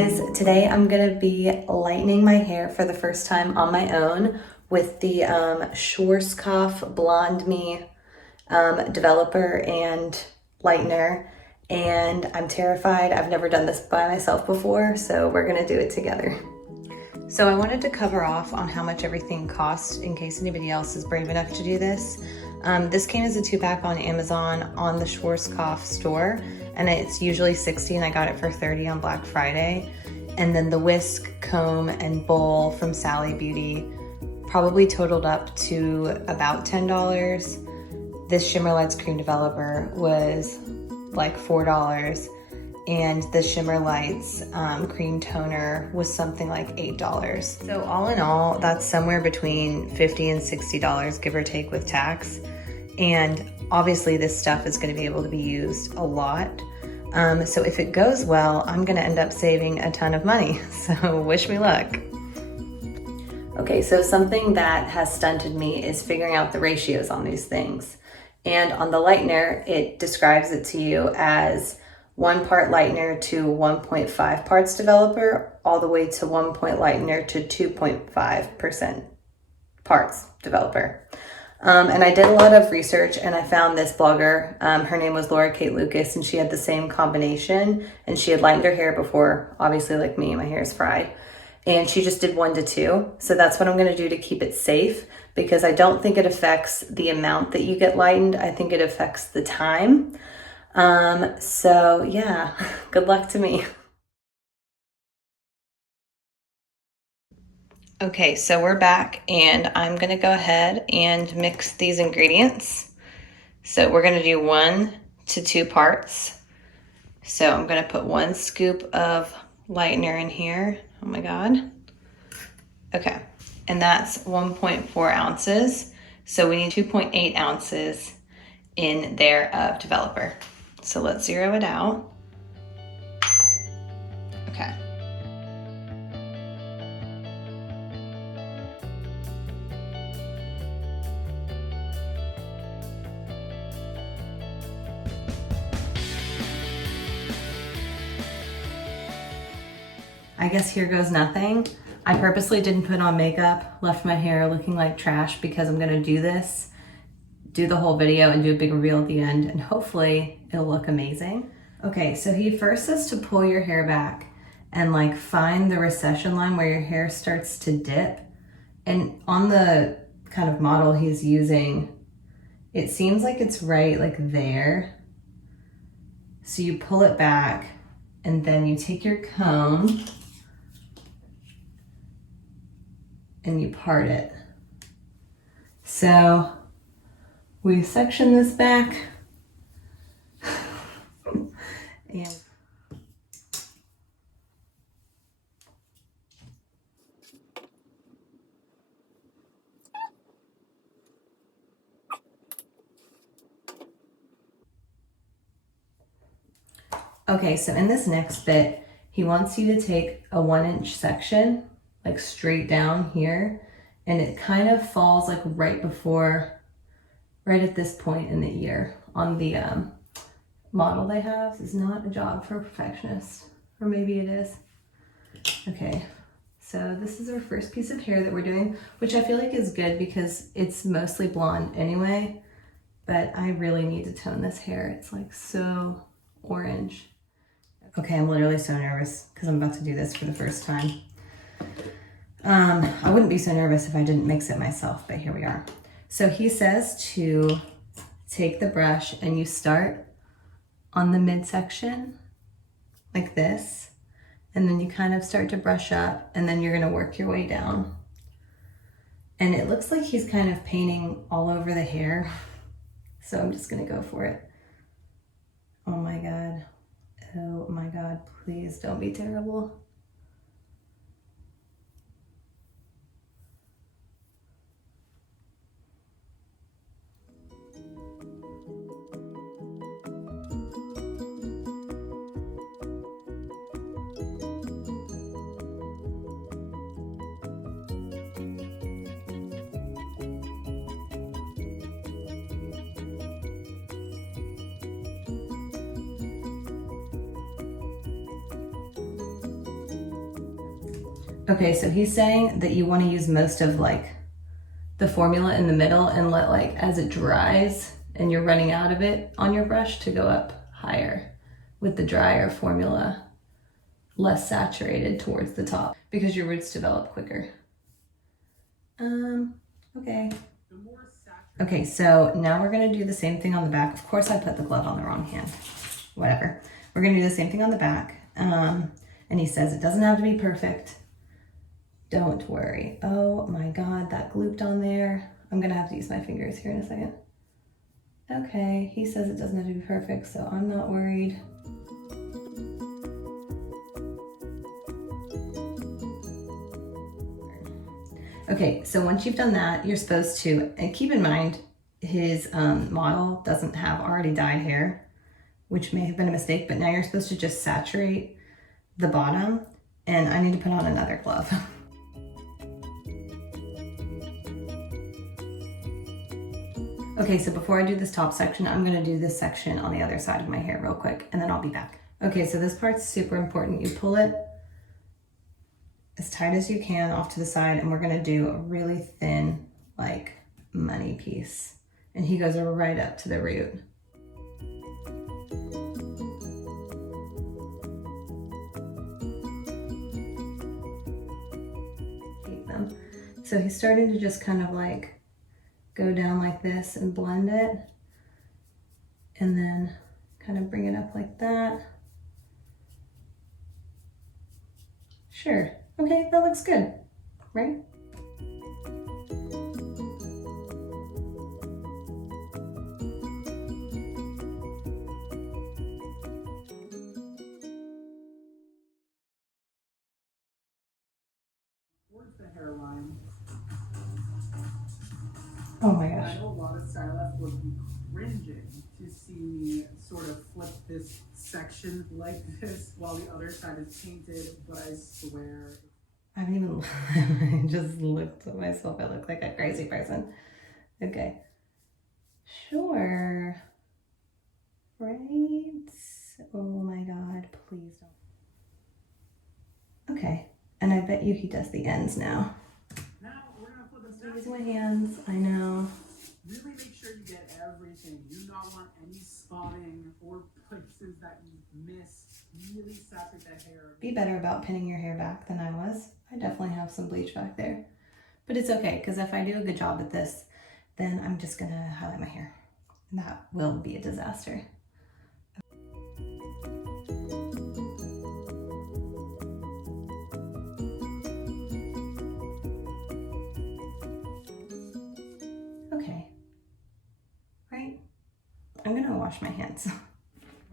guys, today I'm gonna be lightening my hair for the first time on my own with the Schwarzkopf Blonde Me developer and lightener, and I'm terrified. I've never done this by myself before, so we're gonna do it together. So I wanted to cover off on how much everything costs in case anybody else is brave enough to do this. This came as a 2-pack on Amazon on the Schwarzkopf store, and it's usually $60 and I got it for $30 on Black Friday. And then the whisk, comb, and bowl from Sally Beauty probably totaled up to about $10. This Shimmer Lights Cream Developer was like $4, and the Shimmer Lights cream toner was something like $8. So all in all, that's somewhere between $50 and $60, give or take with tax. And obviously this stuff is gonna be able to be used a lot. So if it goes well, I'm gonna end up saving a ton of money. So wish me luck. Okay, so something that has stunted me is figuring out the ratios on these things. And on the lightener, it describes it to you as 1 part lightener to 1.5 parts developer, all the way to 1 point lightener to 2.5% parts developer. And I did a lot of research and I found this blogger, her name was Laura Kate Lucas, and she had the same combination, and she had lightened her hair before, obviously like me, my hair is fried. And she just did 1 to 2. So that's what I'm gonna do to keep it safe, because I don't think it affects the amount that you get lightened. I think it affects the time. So yeah, good luck to me. Okay, so we're back and I'm gonna go ahead and mix these ingredients. So we're gonna do 1 to 2 parts. So I'm gonna put 1 scoop of lightener in here. Oh my God. Okay, and that's 1.4 ounces. So we need 2.8 ounces in there of developer. So let's zero it out. Okay. I guess here goes nothing. I purposely didn't put on makeup, left my hair looking like trash because I'm gonna do this, do the whole video and do a big reveal at the end, and hopefully it'll look amazing. Okay, so he first says to pull your hair back and like find the recession line where your hair starts to dip. And on the kind of model he's using, it seems like it's right like there. So you pull it back and then you take your comb and you part it. So we section this back and okay, so in this next bit, he wants you to take a 1-inch section, like straight down here, and it kind of falls like right at this point in the ear on the model they have. This is not a job for a perfectionist, or maybe it is. Okay, so this is our first piece of hair that we're doing, which I feel like is good because it's mostly blonde anyway, but I really need to tone this hair. It's like so orange. Okay, I'm literally so nervous because I'm about to do this for the first time. I wouldn't be so nervous if I didn't mix it myself, but here we are. So he says to take the brush and you start on the midsection like this, and then you kind of start to brush up, and then you're gonna work your way down. And it looks like he's kind of painting all over the hair, so I'm just gonna go for it. Oh my God. Oh my God, please don't be terrible. Okay, so he's saying that you want to use most of like the formula in the middle and let like as it dries and you're running out of it on your brush to go up higher with the drier formula, less saturated towards the top because your roots develop quicker. Okay. Okay, so now we're gonna do the same thing on the back. Of course I put the glove on the wrong hand, whatever. We're gonna do the same thing on the back. And he says it doesn't have to be perfect. Don't worry. Oh my God, that glooped on there. I'm gonna have to use my fingers here in a second. Okay, he says it doesn't have to be perfect, so I'm not worried. Okay, so once you've done that, you're supposed to, and keep in mind, his model doesn't have already dyed hair, which may have been a mistake, but now you're supposed to just saturate the bottom, and I need to put on another glove. Okay, so before I do this top section, I'm gonna do this section on the other side of my hair real quick, and then I'll be back. Okay, so this part's super important. You pull it as tight as you can off to the side, and we're gonna do a really thin, like, money piece. And he goes right up to the root. Hate them. So he's starting to just kind of like go down like this and blend it, and then kind of bring it up like that. Sure. Okay, that looks good, right? Towards the hairline. Oh my gosh. I know a lot of stylists would be cringing to see me sort of flip this section like this while the other side is painted, but I swear. I haven't even, I just looked at myself. I look like a crazy person. Okay. Sure. Right? Oh my God, please don't. Okay. And I bet you he does the ends now. Now we're gonna flip I'm using my hands, I know. Really make sure you get everything. You do not want any spotting or places that you missed. Really saturate that hair. Be better about pinning your hair back than I was. I definitely have some bleach back there. But it's okay, because if I do a good job at this, then I'm just gonna highlight my hair. And that will be a disaster. Okay, right? I'm gonna wash my hands.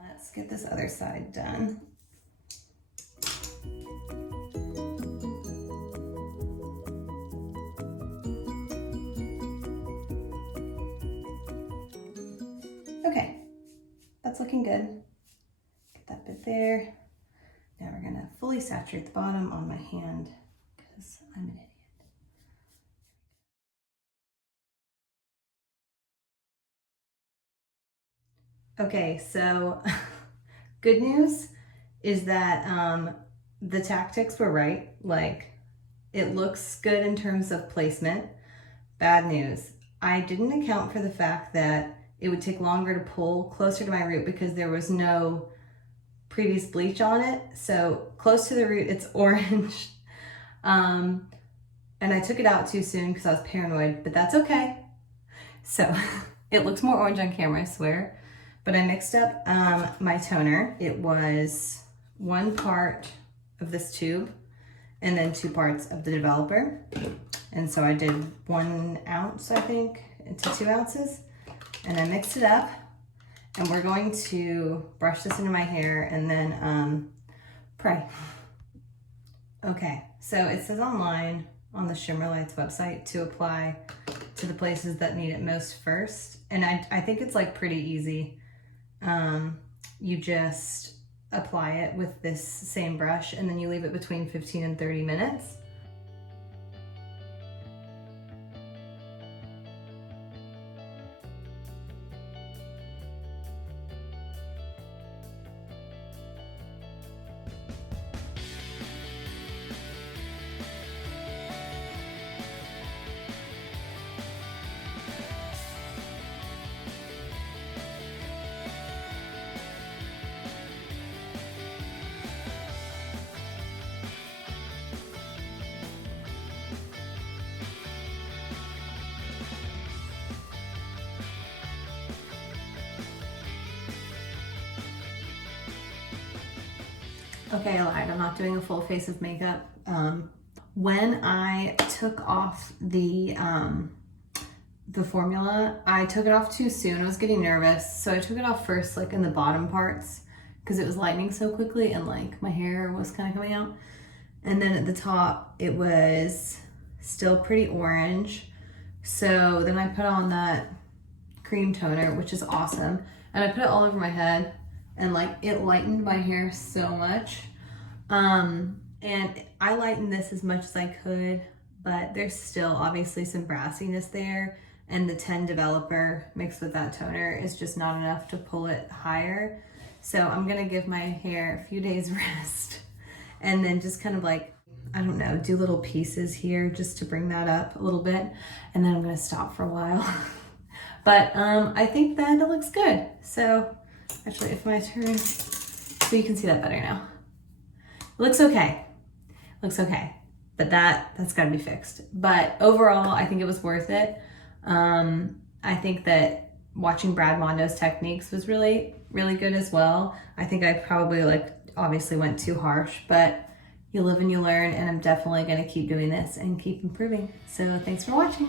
Let's get this other side done. Okay, that's looking good. Get that bit there. Now we're gonna fully saturate the bottom on my hand because I'm an idiot. Okay, so good news is that the tactics were right. Like, it looks good in terms of placement. Bad news, I didn't account for the fact that it would take longer to pull closer to my root because there was no previous bleach on it. So close to the root, it's orange. And I took it out too soon because I was paranoid, but that's okay. So it looks more orange on camera, I swear. But I mixed up my toner. It was 1 part of this tube and then 2 parts of the developer. And so I did 1 ounce, I think, into 2 ounces. And I mixed it up. And we're going to brush this into my hair and then pray. Okay, so it says online on the Shimmer Lights website to apply to the places that need it most first. And I think it's like pretty easy. You just apply it with this same brush and then you leave it between 15 and 30 minutes. Okay, I lied. I'm not doing a full face of makeup. When I took off the formula, I took it off too soon. I was getting nervous, so I took it off first, like in the bottom parts, because it was lightening so quickly and like my hair was kind of coming out. And then at the top, it was still pretty orange. So then I put on that cream toner, which is awesome. And I put it all over my head, and like it lightened my hair so much. And I lightened this as much as I could, but there's still obviously some brassiness there. And the 10 developer mixed with that toner is just not enough to pull it higher. So I'm gonna give my hair a few days rest and then just kind of like, I don't know, do little pieces here just to bring that up a little bit. And then I'm gonna stop for a while. But I think that it looks good. So actually, if my turn, so you can see that better now. It looks okay. Looks okay. But that's gotta be fixed. But overall, I think it was worth it. I think that watching Brad Mondo's techniques was really, really good as well. I think I probably obviously went too harsh, but you live and you learn, and I'm definitely gonna keep doing this and keep improving. So thanks for watching.